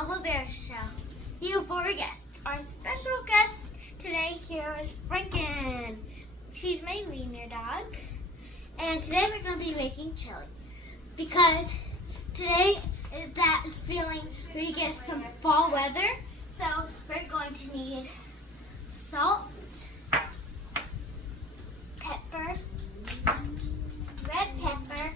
Olive Obera Show. You have 4 guests. Our special guest today here is Franken. She's my wiener dog. And today we're going to be making chili. Because today is that feeling where you get some fall weather. So we're going to need salt, pepper, red pepper,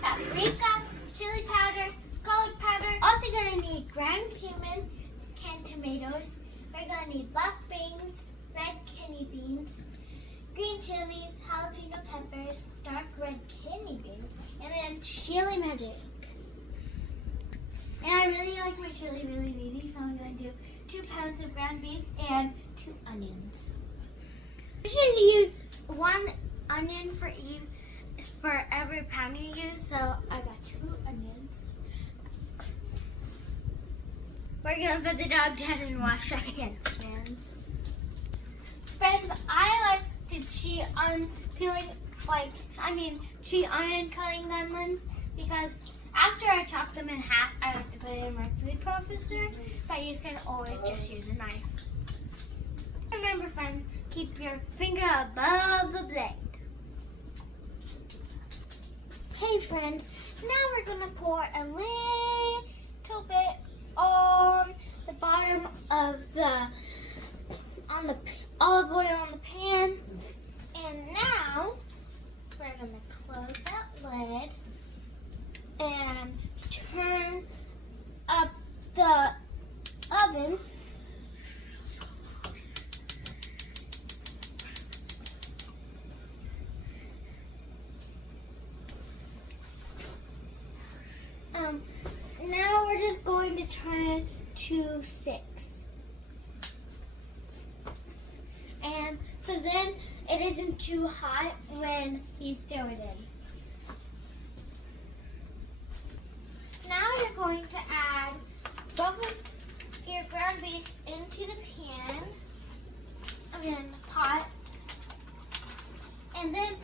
paprika, chili powder, garlic powder. Also going to need ground cumin, canned tomatoes. We're going to need black beans, red kidney beans, green chilies, jalapeno peppers, dark red kidney beans, and then chili magic. And I really like my chili really meaty, so I'm going to do 2 pounds of ground beef and 2 onions. You should use 1 onion for every pound you use, so I got 2 onions. We're going to put the dog down and wash our hands, friends. Friends, I like to cheat on onion cutting onions because after I chop them in half, I like to put it in my food processor, but you can always just use a knife. Remember, friends, keep your finger above the blade. Hey, friends, now we're going to pour a little bit on the bottom of the olive oil on the pan. And now we're going to close that lid and turn up the oven. Now we're just going to turn it to 6. And so then it isn't too hot when you throw it in. Now you're going to add both of your ground beef into the pan, and then the pot, and then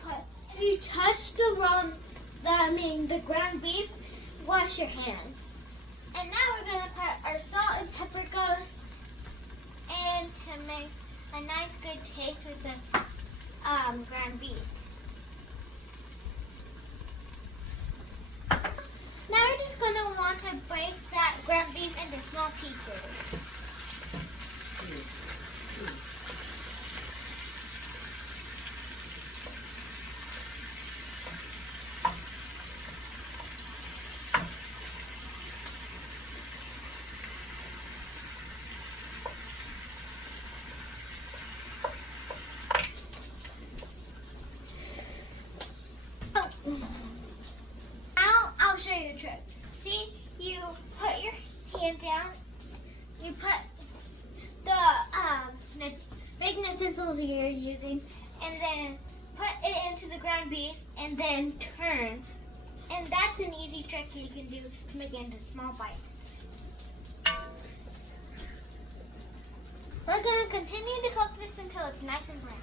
if you touch the ground beef, wash your hands. And now we're going to put our salt and pepper ghosts and to make a nice good taste with the ground beef. Now we're just going to want to break that ground beef into small pieces. Now I'll show you a trick. See, you put your hand down, you put the big utensils you're using, and then put it into the ground beef, and then turn. And that's an easy trick you can do to make it into small bites. We're going to continue to cook this until it's nice and brown.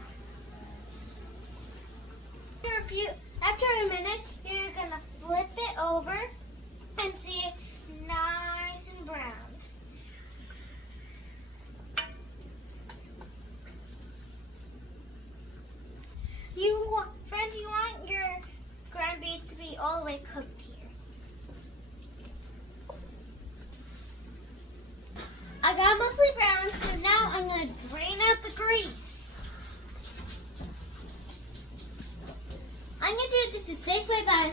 After a minute, you're going to flip it over and see it nice and brown. Friends, you want your ground beef to be all the way cooked here. I got it mostly brown, so now I'm going to drain out the grease. I'm going to do this the safe way by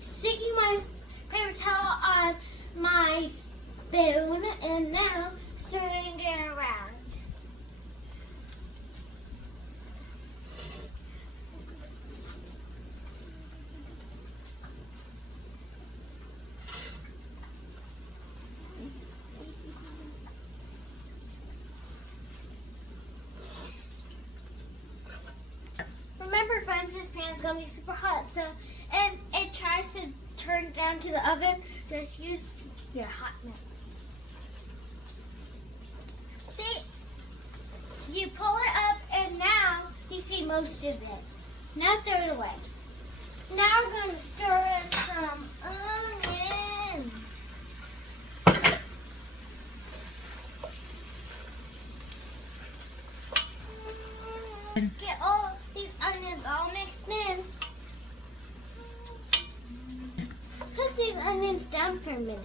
sticking my paper towel on my spoon and now stirring it around. Remember, friends, this pan's gonna be super hot, so and it tries to turn down to the oven. Just use your hot knife. See, you pull it up, and now you see most of it. Now throw it away. Now we're going to stir in some onions. Get all these onions all mixed in. Put these onions down for a minute.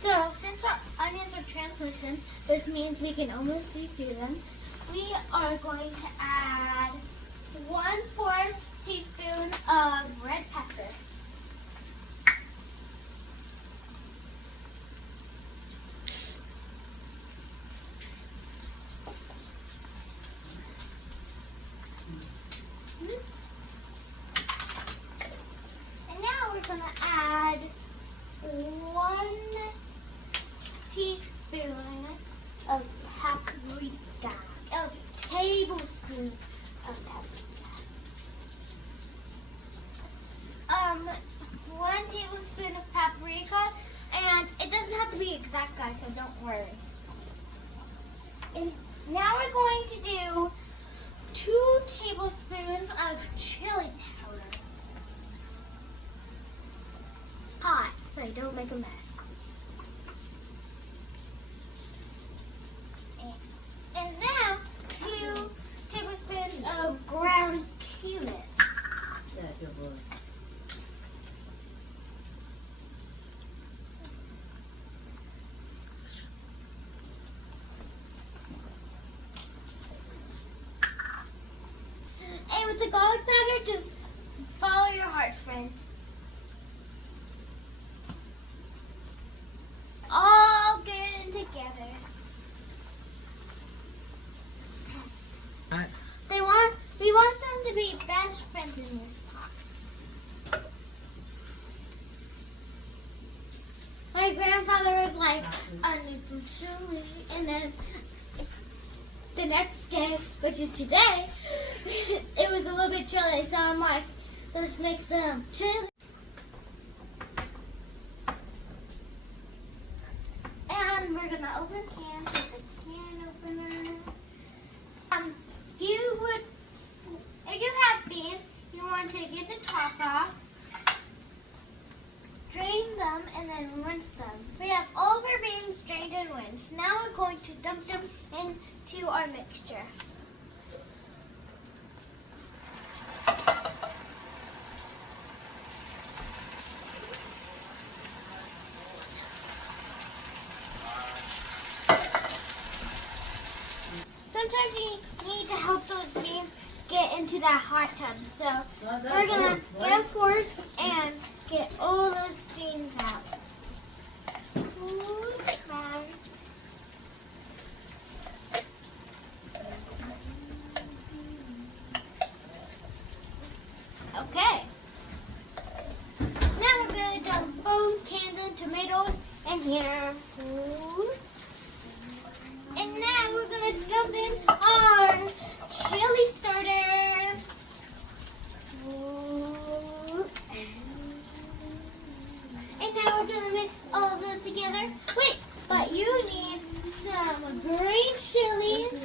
So, since our onions are translucent, this means we can almost see through them. We are going to add 1/4 teaspoon of red pepper. And now we're going to add 1 teaspoon of paprika. A tablespoon of paprika. 1 tablespoon of paprika, and it doesn't have to be exact, guys, so don't worry. And now we're going to do 2 tablespoons of chili powder. Hot, so you don't make a mess. And now 2 tablespoons of ground cumin. And with the garlic powder, just follow your heart, friends. All get in together. We want them to be best friends in this pot. My grandfather was like, I need some chili, and then the next day, which is today, it was a little bit chilly, so I'm like, let's make some chili. And we're gonna open cans with a can opener. If you have beans, you want to get the top off, drain them, and then rinse them. We have all of our beans drained and rinsed. Now we're going to dump them into our mixture. Sometimes you need to help those beans get into that hot tub. So we're going to get a fork and get all those beans out. Okay. Now we're going to dump both cans of tomatoes in here. And now we're going to dump in our chili starter. And now we're going to mix all of those together. Wait, but you need some green chilies.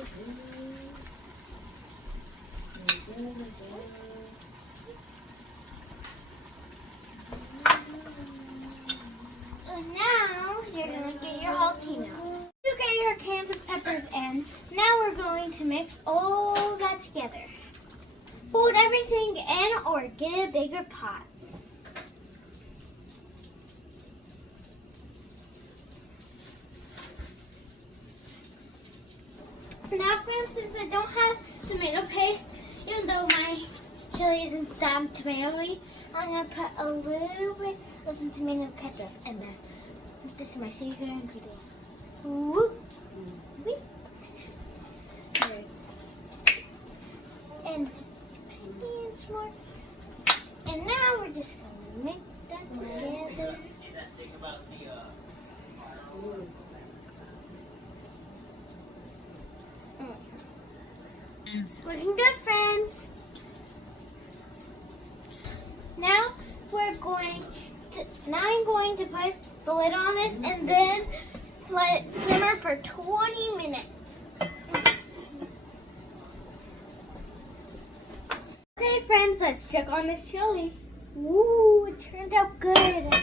And now you're going to get your jalapenos. You get your cans of peppers in. Now we're going to mix all that together. Fold everything in or get a bigger pot. Now, friends, since I don't have tomato paste, even though my chili isn't that tomatoey, I'm going to put a little bit of some tomato ketchup in there. This is my secret ingredient. Whoop. And more. And now we're just going to mix that together. Looking good, friends. Now I'm going to put the lid on this and then let it simmer for 20 minutes. Okay, friends, let's check on this chili. Ooh, it turned out good.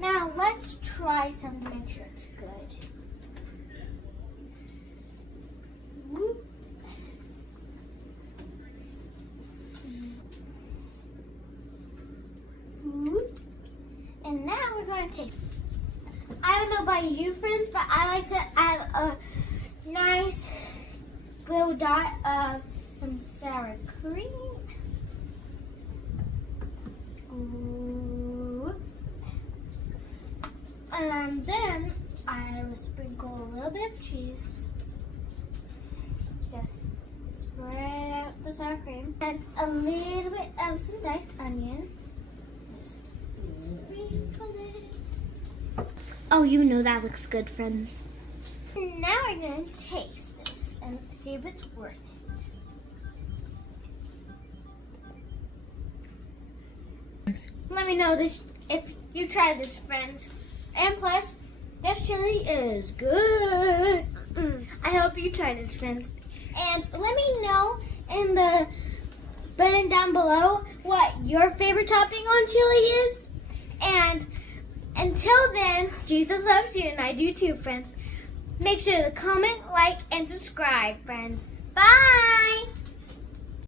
Now let's try some to make sure it's good. Ooh. gonna taste. I don't know about you, friends, but I like to add a nice little dot of some sour cream. Ooh. And then I will sprinkle a little bit of cheese. Just spread out the sour cream. And a little bit of some diced onion. Just sprinkle it. Oh, you know that looks good, friends. Now we're going to taste this and see if it's worth it. Let me know this if you try this, friends. And plus, this chili is good. I hope you try this, friends. And let me know in the button down below what your favorite topping on chili is. And until then, Jesus loves you, and I do too, friends. Make sure to comment, like, and subscribe, friends. Bye!